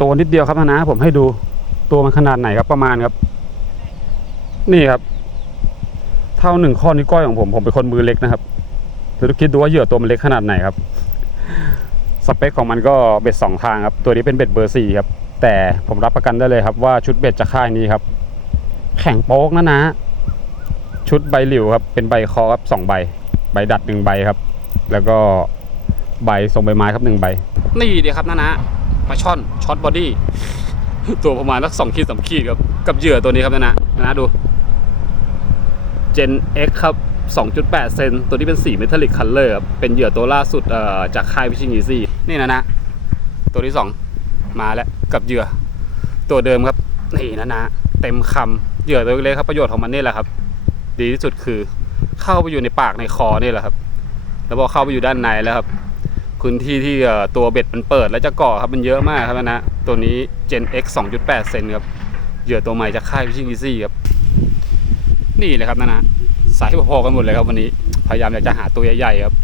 ตัวนิดเดียวครับนะผมให้ดูตัวมันขนาดไหนครับประมาณครับ นี่ครับ เท่าหนึ่งข้อนิ้วก้อยของผมผมเป็นคนมือเล็กนะครับคือคิดดูว่าเหยื่อตัวมันเล็กขนาดไหนครับ สเปคของมันก็เบ็ดสองทางครับ ตัวนี้เป็นเบ็ดเบอร์สี่ครับ แต่ผมรับประกันได้เลยครับ ว่าชุดเบ็ดจากค่ายนี้ครับ แข็งโป๊กนะนะ ชุดใบหลิวครับ เป็นใบคอครับสองใบ ใบดัดหนึ่งใบครับ แล้วก็ใบทรงใบไม้ครับหนึ่งใบ นี่ดีครับนะนะ ปลาช่อนช็อตบอดี้ตัวประมาณสักสองขีดสามขีดครับกับเหยื่อตัวนี้ครับนะนะนะดู Gen X ครับ 2.8 เซนตัวนี้เป็นสีเมทัลลิกคัลเลอร์ครับเป็นเหยื่อตัวล่าสุดจากค่ายวิชิงอีซี่นี่นะนะตัวที่ 2 มาแล้วกับเหยื่อ ตัวเดิมครับนี่นะนะเต็มคำเหยื่อตัวเล็กครับประโยชน์ของมันนี่แหละครับ ดีที่สุดคือเข้าไปอยู่ในปากในคอนี่แหละครับ แล้วพอเข้าไปอยู่ด้านในแล้วครับ พื้นที่ที่ตัวเบ็ดมันเปิดแล้วจะเกาะครับมันเยอะมากครับนะ ตัวนี้ Gen X 2.8 เซนครับเหยื่อตัวใหม่จากค่ายวิชิงอีซี่ครับ นี่เลยครับนะนะสายพอๆกันหมดเลยครับวันนี้ พยายามอยากจะหาตัวใหญ่ๆครับ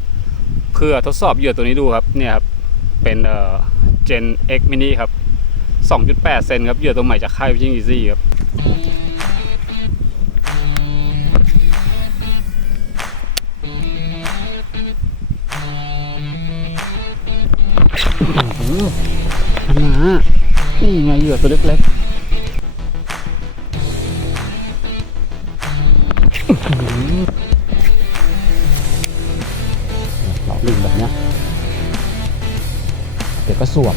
เพื่อทดสอบเหยื่อตัวนี้ดูครับเนี่ยครับเป็นเอ่อ Gen X mini ครับ 2.8 เซนครับเหยื่อตัวใหม่จากค่ายวิชิงอีซี่ครับ ตัวเล็กๆหลอกลิงแบบเนี้ยเดี๋ยวก็สวบ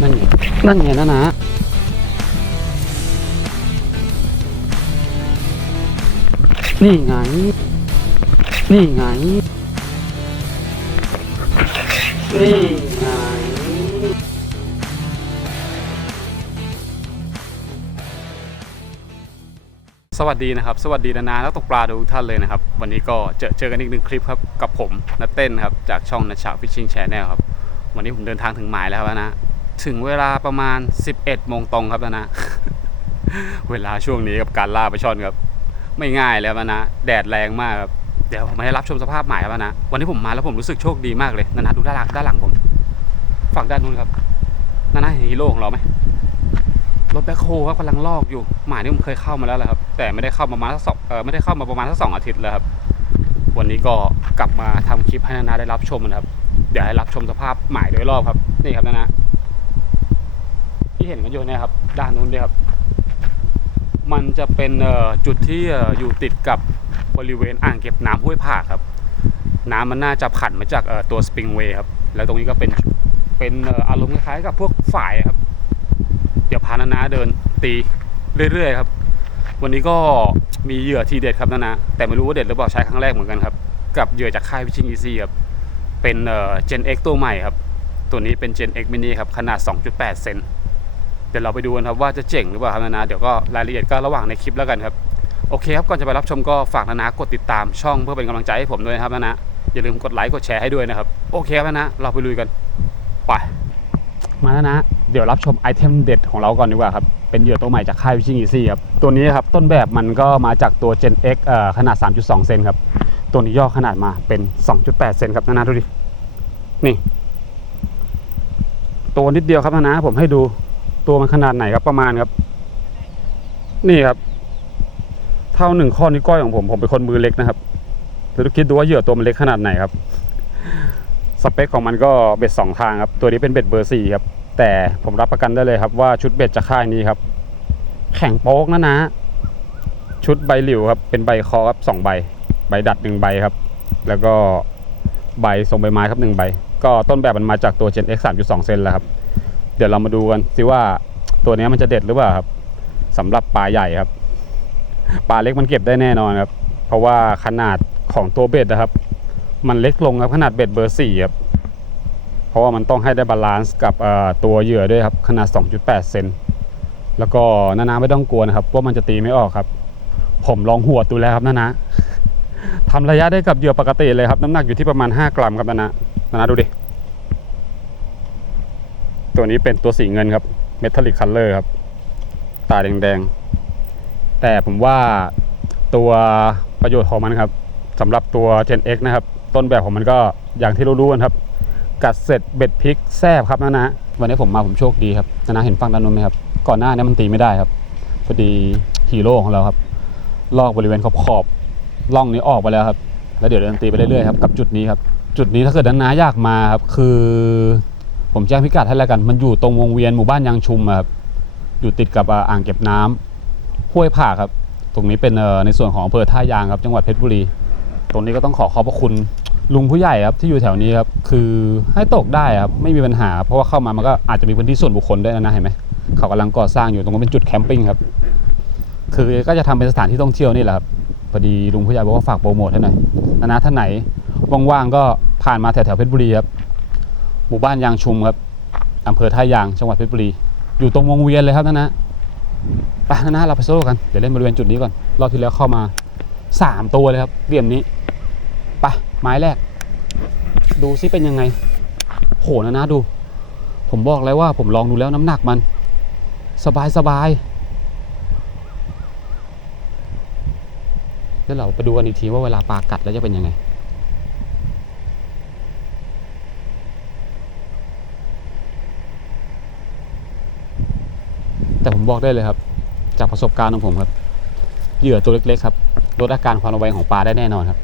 นั่นไงนั่นไงนะนะนี่ไง นี่ไง นี่ไง สวัสดีนะครับ สวัสดีนานานักตกปลาทุกท่านเลยนะครับ วันนี้ก็เจอเจอกันอีกหนึ่งคลิปครับ กับผมนัทเต้นครับ จากช่องนัชชาฟิชชิงแชนแนลครับ วันนี้ผมเดินทางถึงหมายแล้วนะ ถึงเวลาประมาณ 11โมงตรงครับนะ เวลาช่วงนี้กับการล่าปลาช่อนครับ ไม่ง่ายแล้วนะ แดดแรงมากครับ เดี๋ยวผมให้รับชมสภาพหมายครับนะ วันนี้ผมมาแล้วผมรู้สึกโชคดีมากเลยนะนะดูด้านหลังด้านหลังผม ฝั่งด้านนู้นครับนั่นนะเห็นฮีโร่ของเราไหม รถแบ็คโฮครับกำลังลอกอยู่หมายนี่ผมเคยเข้ามาแล้วแหละครับ แต่ไม่ได้เข้ามาประมาณสักสองเออไม่ได้เข้ามาประมาณสักสองอาทิตย์แล้วครับ วันนี้ก็กลับมาทำคลิปให้นานาได้รับชมนะครับ เดี๋ยวให้รับชมสภาพหมายโดยรอบครับ นี่ครับนานาที่เห็นกันอยู่เนี่ยครับ ด้านนู้นเนี่ยครับ มันจะเป็นจุดที่อยู่ติดกับบริเวณอ่างเก็บน้ำห้วยผาครับ น้ำมันน่าจะผ่านมาจากตัวสปริงเวย์ครับ แล้วตรงนี้ก็เป็นเป็นอารมณ์คล้ายๆกับพวกฝ่ายครับ เดี๋ยวพานานาเดินตีเรื่อยๆครับ วันนี้ก็มีเหยื่อทีเด็ดครับนานาแต่ไม่รู้ว่าเด็ดหรือเปล่าใช้ครั้งแรกเหมือนกันครับ กับเหยื่อจากค่ายวิชิงอีซี่ครับ เป็นเอ่อ Gen X ตัวใหม่ครับ ตัวนี้เป็น Gen X mini ครับ ขนาด 2.8 เซนเดี๋ยวเราไปดูกันครับว่าจะเจ๋งหรือเปล่าครับนานาเดี๋ยวก็รายละเอียดก็ระหว่างในคลิปแล้วกันครับ โอเคครับ ก่อนจะไปรับชมก็ฝากนานากดติดตามช่องเพื่อเป็นกำลังใจให้ผมด้วยนะครับนานาอย่าลืมกดไลค์กดแชร์ให้ด้วยนะครับ โอเคครับนานาเราไปลุยกัน ไป มาแล้วนะ เดี๋ยวรับชมไอเทมเด็ดของเราก่อนดีกว่าครับ เป็นเหยื่อตัวใหม่จากค่ายวิชิงอีซี่ครับ ตัวนี้ครับ ต้นแบบมันก็มาจากตัว Gen X เอ่อขนาด 3.2 เซนครับ ตัวนี้ย่อขนาดมาเป็น 2.8 เซนครับนานาดูดิ นี่ ตัวนิดเดียวครับนานาผมให้ดูตัวมันขนาดไหนครับประมาณครับ นี่ครับ เท่าหนึ่งข้อนิ้วก้อยของผมผมเป็นคนมือเล็กนะครับคือคิดดูว่าเหยื่อตัวมันเล็กขนาดไหนครับ สเปคของมันก็เบ็ดสองทางครับตัวนี้เป็นเบ็ดเบอร์สี่ครับแต่ผมรับประกันได้เลยครับว่าชุดเบ็ดจากค่ายนี้ครับ แข็งโป๊กนะนะ ชุดใบหลิวครับเป็นใบคอครับสองใบ ใบดัดหนึ่งใบครับ แล้วก็ใบทรงใบไม้ครับหนึ่งใบ ก็ต้นแบบมันมาจากตัว Gen X 3.2 เซนแล้วครับ เดี๋ยวเรามาดูกันสิว่าตัวนี้มันจะเด็ดหรือเปล่าครับสำหรับปลาใหญ่ครับ ปลาเล็กมันเก็บได้แน่นอนครับ เพราะว่าขนาดของตัวเบ็ดนะครับ มันเล็กลงครับขนาดเบ็ดเบอร์สี่ครับเพราะว่ามันต้องให้ได้บาลานซ์กับตัวเหยื่อด้วยครับขนาด 2.8 เซนแล้วก็นานาไม่ต้องกลัวนะครับว่ามันจะตีไม่ออกครับ ผมลองหัวดูแล้วครับนานาทำระยะได้กับเหยื่อปกติเลยครับ น้ำหนักอยู่ที่ประมาณ 5 กรัมครับนานานานาดูดิ ตัวนี้เป็นตัวสีเงินครับเมทัลลิกคัลเลอร์ครับ ตาแดงๆ แต่ผมว่าตัวประโยชน์ของมันครับสำหรับตัว Gen X นะครับ ต้นแบบของมันก็อย่างที่รู้ๆกันครับ กัดเสร็จเบ็ดพริกแซบครับนะนะวันนี้ผมมาผมโชคดีครับนะนะเห็นฝั่งด้านนู้นไหมครับ ก่อนหน้านี้มันตีไม่ได้ครับพอดีฮีโร่ของเราครับ ลอกบริเวณขอบขอบล่องนี้ออกไปแล้วครับ แล้วเดี๋ยวเดินตีไปเรื่อยๆครับกับจุดนี้ครับ จุดนี้ถ้าเกิดด้านน้าอยากมาครับ คือผมแจ้งพิกัดให้แล้วกัน มันอยู่ตรงวงเวียนหมู่บ้านยางชุมครับอยู่ติดกับอ่างเก็บน้ำห้วยผ่าครับ ตรงนี้เป็นในส่วนของอำเภอท่ายางครับ จังหวัดเพชรบุรี ตรงนี้ก็ต้องขอขอบพระคุณ ลุงผู้ใหญ่ครับที่อยู่แถวนี้ครับคือให้ตกได้ครับไม่มีปัญหา เพราะว่าเข้ามามันก็อาจจะมีพื้นที่ส่วนบุคคลด้วยนะนะเห็นไหมเขากำลังก่อสร้างอยู่ตรงนั้นเป็นจุดแคมปิ้งครับคือก็จะทำเป็นสถานที่ท่องเที่ยวนี่แหละครับพอดีลุงผู้ใหญ่บอกว่าฝากโปรโมทให้หน่อยนะนะท่านไหนว่างๆก็ผ่านมาแถวๆเพชรบุรีครับหมู่บ้านยางชุมครับอำเภอท่ายางจังหวัดเพชรบุรี อยู่ตรงวงเวียนเลยครับนะนะไปนะนะเราไปโซ่กันเดี๋ยวเล่นบริเวณจุดนี้ก่อนรอบที่แล้วเข้ามาสามตัวเลยครับเหลี่ยมนี้ ไปไม้แรก ดูซิเป็นยังไง โหนะนะดู ผมบอกเลยว่าผมลองดูแล้วน้ำหนักมัน สบายสบายแล้วเราไปดูกันอีกทีว่าเวลาปลากัดแล้วจะเป็นยังไงแต่ผมบอกได้เลยครับ จากประสบการณ์ของผมครับ เหยื่อตัวเล็กๆครับลดอาการความระแวงของปลาได้แน่นอนครับ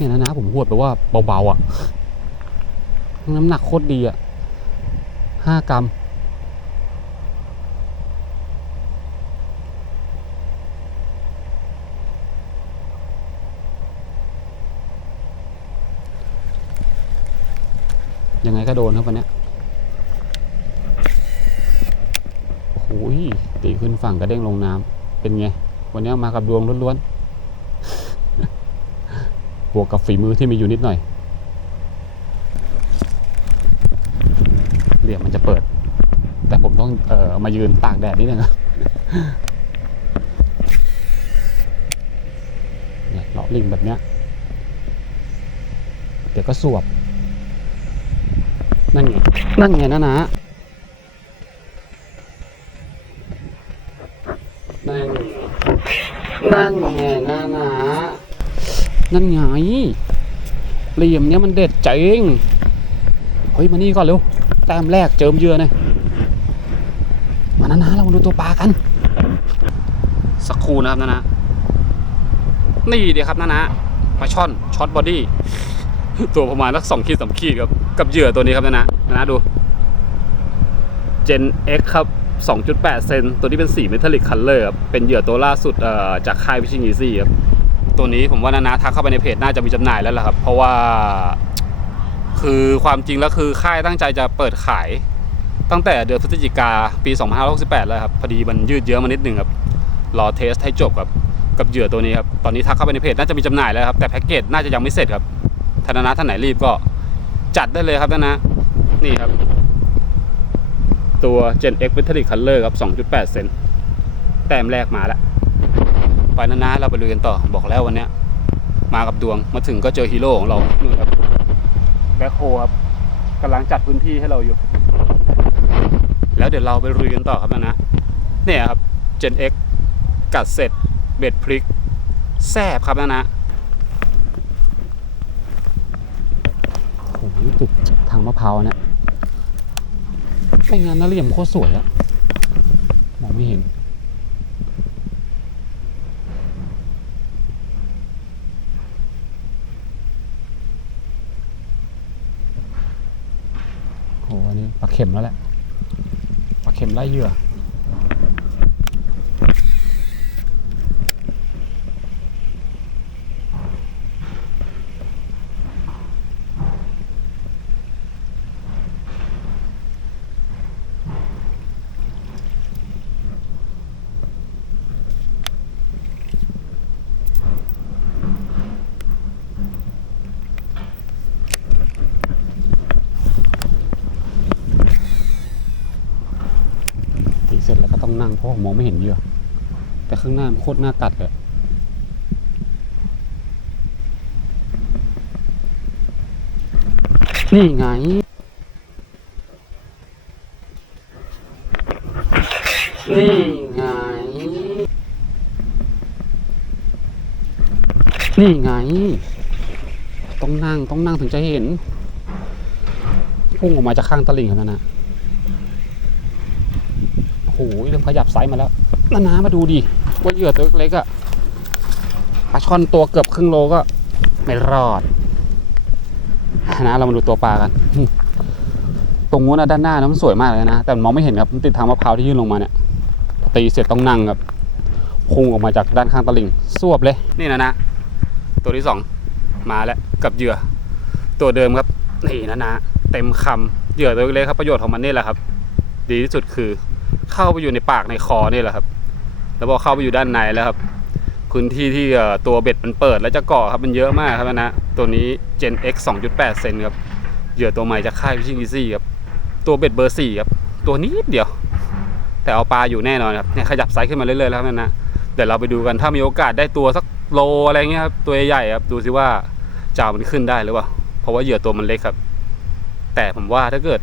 เนี่ยนะนะผมหวดไปว่าเบาๆอะ น้ำหนักโคตรดีอะห้ากรัมยังไงก็โดนครับวันนี้โอ้โหตีขึ้นฝั่งกระเด้งลงน้ำเป็นไง วันนี้มากับดวงล้วนๆ บวกกับฝีมือที่มีอยู่นิดหน่อย เหลี่ยมมันจะเปิด แต่ผมต้องเออมายืนตากแดดนิดนึงเนี่ยเลาะลิงแบบเนี้ย เดี๋ยวก็สวบ นั่นไง นั่นไงนะนะนั่นไงนั่นไงนะนะ นั่นไงเหลี่ยมเนี้ยมันเด็ดเจ๋งเฮ้ยมานี่ก่อนเร็วแต้มแรกเจิมเยื่อหน่ยมานะนะเรามาดูตัวปลากัน สักครู่นะครับนะนะนี่เดียวครับนะนะปลาช่อนช็อตบอดี้ตัวประมาณสักสองขีดสามขีดครับกับเหยื่อตัวนี้ครับนะนะนะนะดู Gen X ครับ 2.8 เซน ตัวนี้เป็นสีเมทัลลิกคัลเลอร์ครับ เป็นเหยื่อตัวล่าสุดเอ่อจากค่ายวิชิงอีซี่ครับ ตัวนี้ผมว่านานาทักเข้าไปในเพจน่าจะมีจำหน่ายแล้วล่ะครับ เพราะว่าคือความจริงแล้วคือค่ายตั้งใจจะเปิดขาย ตั้งแต่เดือนพฤศจิกาปี 2568 แล้วครับพอดีมันยืดเยื้อมานิดหนึ่งครับรอเทสให้จบครับกับเหยื่อตัวนี้ครับตอนนี้ทักเข้าไปในเพจน่าจะมีจำหน่ายแล้วครับแต่แพ็กเกจน่าจะยังไม่เสร็จครับท่านะท่านไหนรีบก็จัดได้เลยครับนะนะนี่ครับ ตัว Gen X Metallic Color ครับ 2.8 เซนแต้มแรกมาแล้ว ไปนะนะเราไปลุยกันต่อบอกแล้ววันเนี้ย มากับดวงมาถึงก็เจอฮีโร่ของเรานู่นครับแบ็คโฮครับกำลังจัดพื้นที่ให้เราอยู่ แล้วเดี๋ยวเราไปลุยกันต่อครับนะนะเนี่ยครับ Gen X กัดเสร็จเบ็ดพริกแซบครับนะนะโอ้โหติดทางมะพร้าวเนี่ยไม่งั้นนะเหลี่ยมโคตรสวยอะมองไม่เห็น โหอันนี้ปลา เข็มแล้วแหละปลาเข็มไล่เหยื่อ ต้องนั่งเพราะผมมองไม่เห็นเหยื่อแต่ข้างหน้ามันโคตรหน่ากัดเลยนี่ไงนี่ไงนี่ไง ต้องนั่งต้องนั่งถึงจะเห็น พุ่งออกมาจากข้างตลิ่งครับนะนะ หเริ่มขยับไซส์มาแล้วนานามาดูดิว่าเหยื่อตัวเล็กอะปลาช่อนตัวเกือบครึ่งโลก็ไม่รอดนะเรามาดูตัวปลากัน ตรงนู้นนะด้านหน้านะมันสวยมากเลยนะ แต่มองไม่เห็นครับมันติดทางมะพร้าวที่ยื่นลงมาเนี่ยตีเสร็จต้องนั่งครับพุ่งออกมาจากด้านข้างตลิ่งสวบเลย นี่นะนะตัวที่สองมาแล้วกับเหยื่อ ตัวเดิมครับนี่นะนะเต็มคำเหยื่อตัวเล็กครับประโยชน์ของมันนี่แหละครับ ดีที่สุดคือ เข้าไปอยู่ในปากในคอนี่แหละครับ แล้วพอเข้าไปอยู่ด้านในแล้วครับพื้นที่ที่ตัวเบ็ดมันเปิดแล้วจะเกาะครับมันเยอะมากครับนะตัวนี้ Gen X 2.8 เซนครับเหยื่อตัวใหม่จากค่าย Fishing Easy ครับตัวเบ็ดเบอร์4ครับตัวนิดเดียว แต่เอาปลาอยู่แน่นอนครับเนี่ยขยับไซส์ขึ้นมาเรื่อยๆแล้วครับนะเดี๋ยวเราไปดูกันถ้ามีโอกาสได้ตัวสักโลอะไรเงี้ยครับตัวใหญ่ๆครับดูซิว่าจะเอามันขึ้นได้หรือเปล่าเพราะว่าเหยื่อตัวมันเล็กครับ แต่ผมว่าถ้าเกิด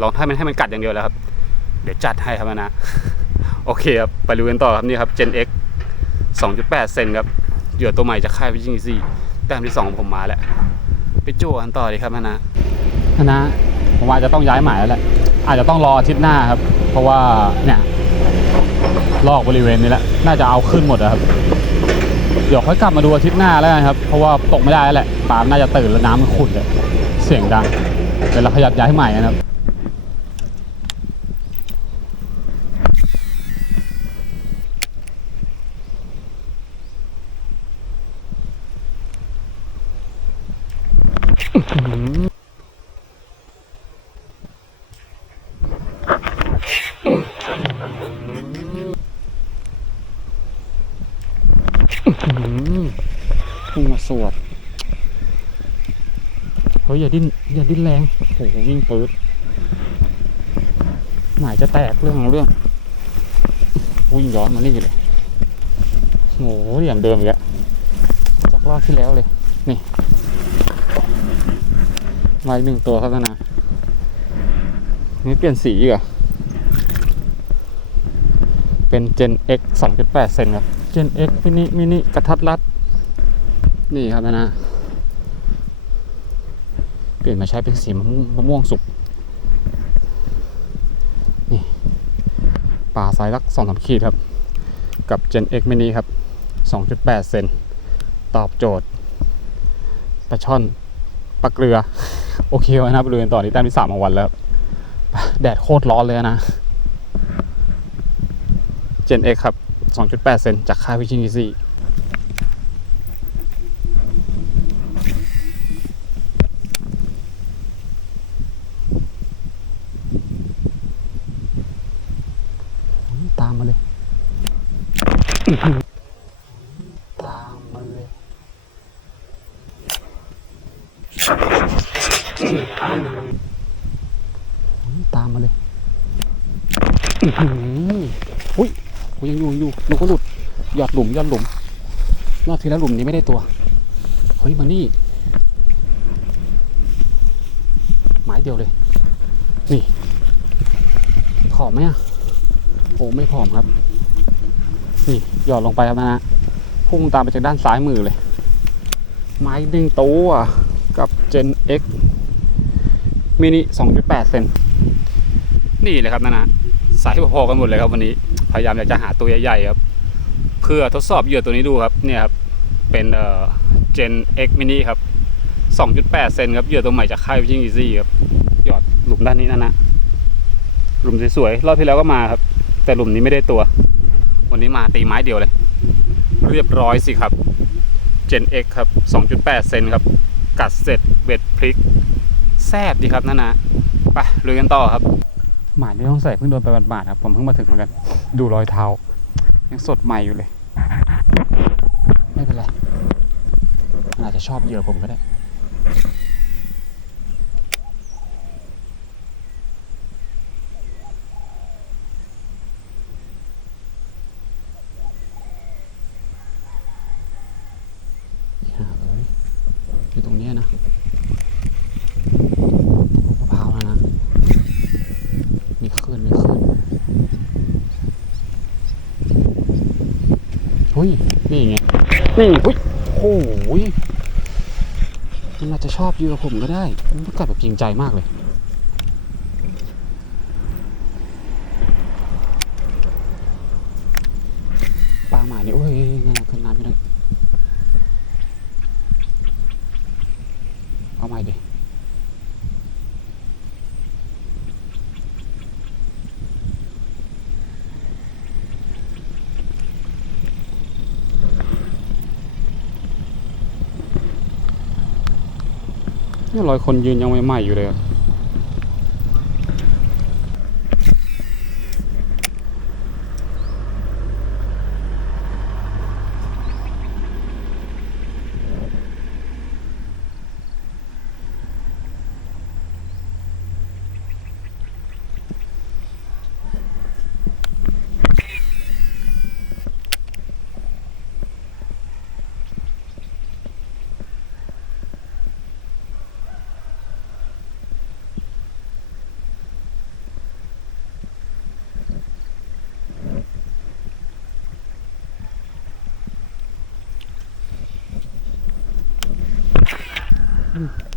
ลองให้มันให้มันกัดอย่างเดียวแล้วครับ เดี๋ยวจัดให้ครับนะ โอเคครับ ไปดูกันต่อครับนี่ครับ Gen X 2.8 เซนครับเหยื่อตัวใหม่จากค่าย Fishing Easy แต้มที่สองของผมมาแล้วไปจู้กันต่อดีครับนะนะผมว่าจะต้องย้ายหมายแล้วแหละอาจจะต้องรออาทิตย์หน้าครับ เพราะว่าเนี่ยลอกบริเวณนี้แหละน่าจะเอาขึ้นหมดครับเดี๋ยวค่อยกลับมาดูอาทิตย์หน้าแล้วกันครับ เพราะว่าตกไม่ได้แล้วแหละปลาน่าจะตื่นแล้วน้ำมันขุ่นเลยเสียงดังเดี๋ยวเราขยับย้ายใหม่นะครับ พุ่งมา สวดเฮ้ยอย่าดิ้นอย่าดิ้นแรงโอ้โหวิ่งปื๊ดหมายจะแตกเรื่องของเรื่อง วิ่งย้อนมานี่เลยโอ้โหอย่างเดิมอีกแล้วจากรอบที่แล้วเลย นี่ มาอีกหนึ่งตัวครับนะนี่เปลี่ยนสีอีกเหรอเป็น Gen X 2.8 เซนครับ Gen X มินิมินิกระทัดรัด นี่ครับนะเปลี่ยนมาใช้เป็นสีมะม่วงมะม่วงสุกนี่ปลาไซส์ลักสองสามขีดครับ กับ Gen X Mini ครับ 2.8 เซนตอบโจทย์ปลาช่อนปลาเกลือ โอเคไว้นะไปดูกันต่อที่แต้มที่สามของวันแล้ว แดดโคตรร้อนเลยนะ Gen X ครับ 2.8 เซนจากค่ายวิชิง Easy ตามมาเลย ตามมาเลย ตามมาเลย อืออุ้ยโอ้ยยังอยู่อยู่หนูก็หลุดหยอดหลุมหยอดหลุมรอบที่แล้วหลุมนี้ไม่ได้ตัว เฮ้ยมานี่ไม้เดียวเลย นี่ขอบไหมอะโอ้ไม่ผอมครับ นี่หยอดลงไปครับนะฮะพุ่งตามไปจากด้านซ้ายมือเลย ไม้ดึงตัวกับ Gen X Mini 2.8 เซน นี่เลยครับนะนะ สายพอๆกันหมดเลยครับวันนี้พยายามอยากจะหาตัวใหญ่ๆครับ เพื่อทดสอบเหยื่อตัวนี้ดูครับเนี่ยครับเป็นเอ่อ Gen X Mini ครับ 2.8 เซนครับเหยื่อตัวใหม่จากค่าย Fishing Easy ครับหยอดหลุมด้านนี้นะนะหลุมสวยๆรอบที่แล้วก็มาครับ แต่หลุมนี้ไม่ได้ตัว วันนี้มาตีไม้เดียวเลย เรียบร้อยสิครับ Gen X ครับ 2.8 เซนครับ กัดเสร็จเบ็ดพลิกแซบดีครับนั่นนะไปลุยกันต่อครับ หมาไม่ต้องใส่เพิ่งโดนไปบาดๆครับ ผมเพิ่งมาถึงเหมือนกัน ดูรอยเท้า ยังสดใหม่อยู่เลย ไม่เป็นไรอาจจะชอบเหยื่อผมก็ได้ หาเลยอยู่ตรงเนี้ยนะตรงลูกมะพร้าวนะนะ มีคลื่นมีคลื่น เฮ้ย นี่ไง นี่อุ้ยโอ้โหยมันอาจจะชอบเหยื่อผมก็ได้ มันกัดแบบจริงใจมากเลย นี่รอยคนยืนยังใหม่ๆอยู่เลย Mm.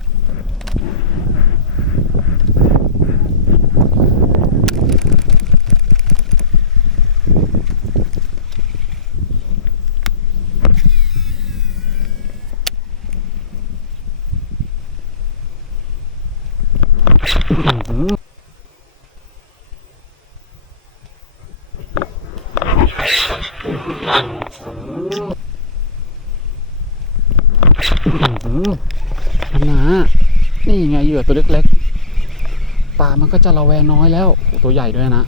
มันก็จะระแวงน้อยแล้วโอ้ตัวใหญ่ด้วยนะ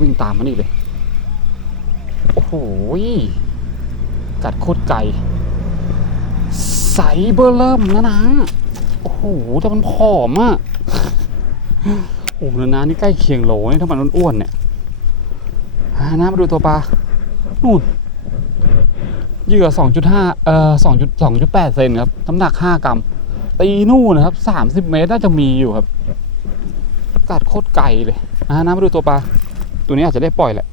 วิ่งตามมันอีกเลย โอ้โหยกัดโคตรไก่ใสเบอร์เริ่มนะนะ โอ้โหแต่มันผอมอะโอ้โหนะนะนี่ใกล้เคียงโหลนี่ถ้ามันอ้วนๆเนี่ยอ่านะมาดูตัวปลา นู่นเหยื่อ 2.5 เอ่อ 2 2.8 เซนครับ น้ำหนัก 5 กรัม ตีนู่นนะครับ 30 เมตร น่าจะมีอยู่ครับ กัดโคตรไกลเลยอ่าน้ำมาดูตัวปลา ตัวนี้อาจจะได้ปล่อยแหละ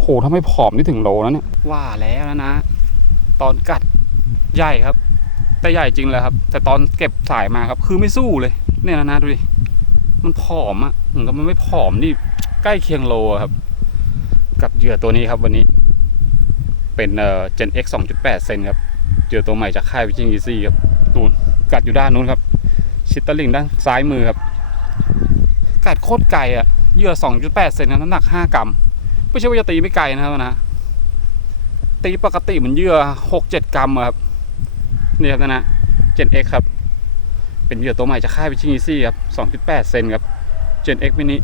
โหทำไมผอมนี่ถึงโลแล้วเนี่ย ว่าแล้วนะนะ ตอนกัดใหญ่ครับ แต่ใหญ่จริงเลยครับ แต่ตอนเก็บสายมาครับ คือไม่สู้เลย เนี่ยนะนะดูดิ มันผอมอะเหมือนกับมันไม่ผอมนี่ใกล้เคียงโลครับ กับเหยื่อตัวนี้ครับวันนี้ เป็นเอ่อ Gen X 2.8 เซนครับเจอตัวใหม่จากค่ายวิจิงอีซี่ครับนูนกัดอยู่ด้านนู้นครับ ชิตตอร์ลิงด้านซ้ายมือครับ กัดโคตรไกลอะเหยื่อ 2.8 เซนน้ำหนัก 5 กรัม ไม่ใช่ว่าจะตีไม่ไกลนะครับนะ ตีปกติเหมือนเหยื่อ 6-7 กรัมครับ นี่ครับนะนะ Gen X ครับ เป็นเหยื่อตัวใหม่จากค่ายวิจิงอีซี่ครับ 2.8 เซนครับ Gen X mini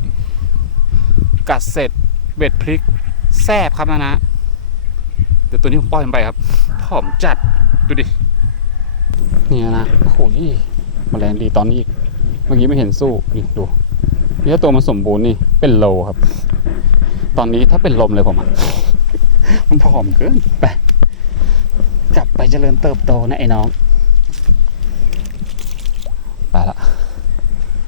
กัดเสร็จเบ็ดพลิกแซบครับนะนะ เดี๋ยวตัวนี้ผมปล่อยมันไปครับผอมจัด ดูดิ นี่นะ โอ้โหแมลงดีตอนนี้อีก เมื่อกี้ไม่เห็นสู้ นี่ดู นี่ถ้าตัวมันสมบูรณ์นี่เป็นโลครับ ตอนนี้ถ้าเป็นลมเลยผมอะมันผอมเกินไปกลับไปเจริญเติบโตนะไอ้น้อง ไปละ